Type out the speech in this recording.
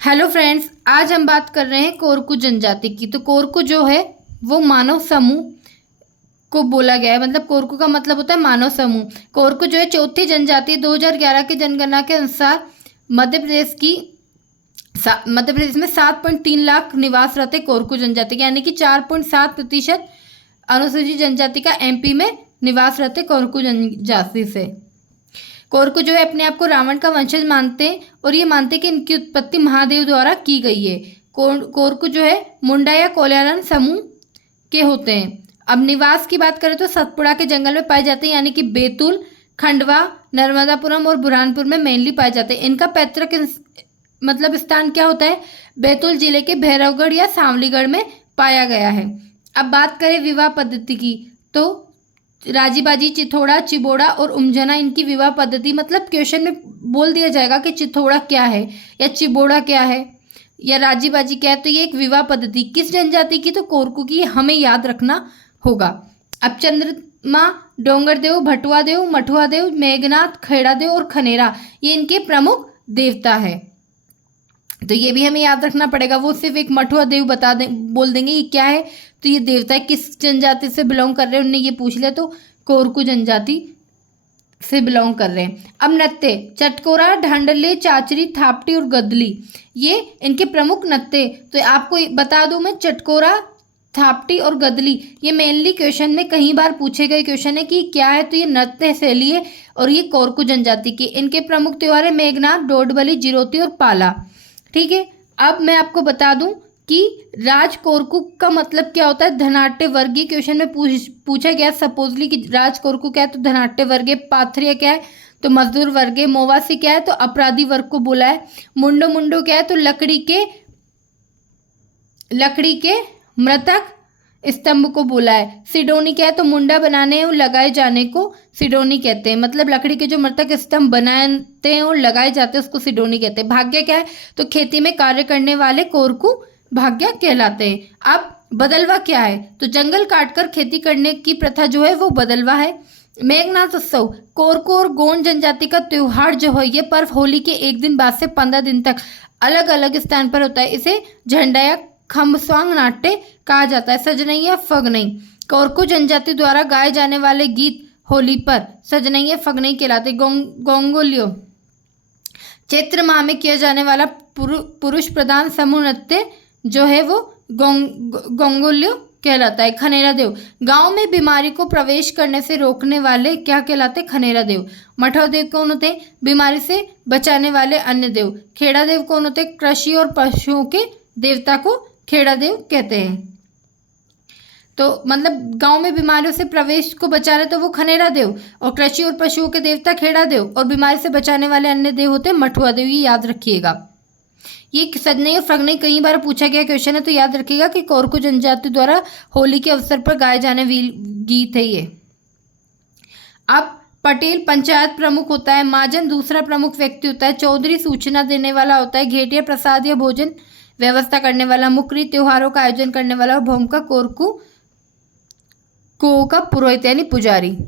Hello friends, आज हम बात कर रहे हैं कोरकू जनजाति की। तो कोरकू जो है वो मानव समूह को बोला गया है, मतलब कोरकू का मतलब होता है मानव समूह। कोरकू जो है चौथी जनजाति 2011 की जनगणना के अनुसार मध्य प्रदेश में 7.3 लाख निवास रहते कोरकू जनजाति के, यानी कि 4.7% अनुसूचित जनजाति का एमपी में निवास रहते कोरकू जनजाति से। कोरकू जो है अपने आप को रावण का वंशज मानते हैं और ये मानते हैं कि इनकी उत्पत्ति महादेव द्वारा की गई है। कोरकू जो है मुंडा या कोल्यालन समूह के होते हैं। अब निवास की बात करें तो सतपुड़ा के जंगल में पाए जाते हैं, यानी कि बैतूल, खंडवा, नर्मदापुरम और बुरहानपुर में मेनली पाए जाते हैं। इनका पैतृक मतलब स्थान क्या होता है? बैतूल जिले के भैरवगढ़ या सांवलीगढ़ में पाया गया है। अब बात करें विवाह पद्धति की, तो राजीबाजी, चिथोड़ा, चिबोड़ा और उमझना इनकी विवाह पद्धति, मतलब क्वेश्चन में बोल दिया जाएगा कि चिथोड़ा क्या है या चिबोड़ा क्या है या राजीबाजी क्या है। तो ये एक विवाह पद्धति किस जनजाति की? तो कोरकू की, हमें याद रखना होगा। अब चंद्रमा, डोंगरदेव, भटुआदेव, मठुआदेव, मेघनाथ, खेड़ादेव और खनेरा ये इनके प्रमुख देवता है। तो ये भी हमें याद रखना पड़ेगा। वो सिर्फ एक मठुआदेव बोल देंगे ये क्या है, तो ये देवता है किस जनजाति से बिलोंग कर रहे हैं, उनने ये पूछ लिया तो कोरकू जनजाति से बिलोंग कर रहे हैं। अब नृत्य, चटकोरा, ढांडले, चाचरी, थापटी और गदली ये इनके प्रमुख नृत्य। तो आपको बता दूं मैं, चटकोरा, थापटी और गदली ये मेनली क्वेश्चन में कई बार पूछे गए क्वेश्चन है कि क्या है, तो ये नृत्य शैली है और ये कोरकू जनजाति की। इनके प्रमुख त्योहार है मेघनाथ, डोडबली, जिरोती और पाला। ठीक है, अब मैं आपको बता दूं कि राज कोरकू का मतलब क्या होता है। धनाट्य वर्गीय क्वेश्चन में पूछा गया सपोजली कि राज कोरकू क्या है, तो धनाट्य वर्गीय। पाथरिया क्या है, तो मजदूर वर्गीय। मोवासी क्या है, तो अपराधी वर्ग को बोला है। मुंडो मुंडो क्या है, तो लकड़ी के मृतक स्तंभ को बोला है। सिडोनी क्या है, तो मुंडा बनाने और लगाए जाने को सिडोनी कहते हैं, मतलब लकड़ी के जो मृतक स्तंभ बनाते हैं और लगाए जाते हैं उसको सिडोनी कहते हैं। भाग्य क्या है, तो खेती में कार्य करने वाले कोरकू भाग्य कहलाते हैं। अब बदलवा क्या है, तो जंगल काटकर खेती करने की प्रथा जो है वो बदलवा है। मेघनाथ उत्सव कोरकू और गोंड जनजाति का त्योहार जो है, ये पर्व होली के एक दिन बाद से 15 दिन तक अलग अलग स्थान पर होता है। इसे झंडा या खम्बस्वांग नाट्य कहा जाता है। सजनैया फगनई कोरकू जनजाति द्वारा गाए जाने वाले गीत होली पर सजनैया फगनई कहलाते। गोंगोलियो चैत्र माह में किया जाने वाला पुरुष प्रधान समूह नृत्य जो है वो गोंगोलियो कहलाता है। खनेरा देव गांव में बीमारी को प्रवेश करने से रोकने वाले क्या कहलाते? खनेरा देव। मठवा देव कौन होते? बीमारी से बचाने वाले अन्य देव। खेड़ा देव कौन होते? कृषि और पशुओं के देवता को खेड़ा देव कहते हैं। तो मतलब गांव में बीमारियों से प्रवेश को बचा रहे तो वो खनेरा देव, और कृषि और पशुओं के देवता खेड़ा देव, और बीमारी से बचाने वाले अन्य देव होते मठुआ देव। ये याद रखिएगा। ये सजनई और फगनई कई बार पूछा गया क्वेश्चन है, तो याद रखिएगा कि कोरकू जनजाति द्वारा होली के अवसर पर गाए जाने गीत है ये। अब पटेल पंचायत प्रमुख होता है। महाजन दूसरा प्रमुख व्यक्ति होता है। चौधरी सूचना देने वाला होता है। घेटिया प्रसाद या भोजन व्यवस्था करने वाला। मुकरी त्योहारों का आयोजन करने वाला। और भौम का कोरकू को का पुरोहित यानी पुजारी।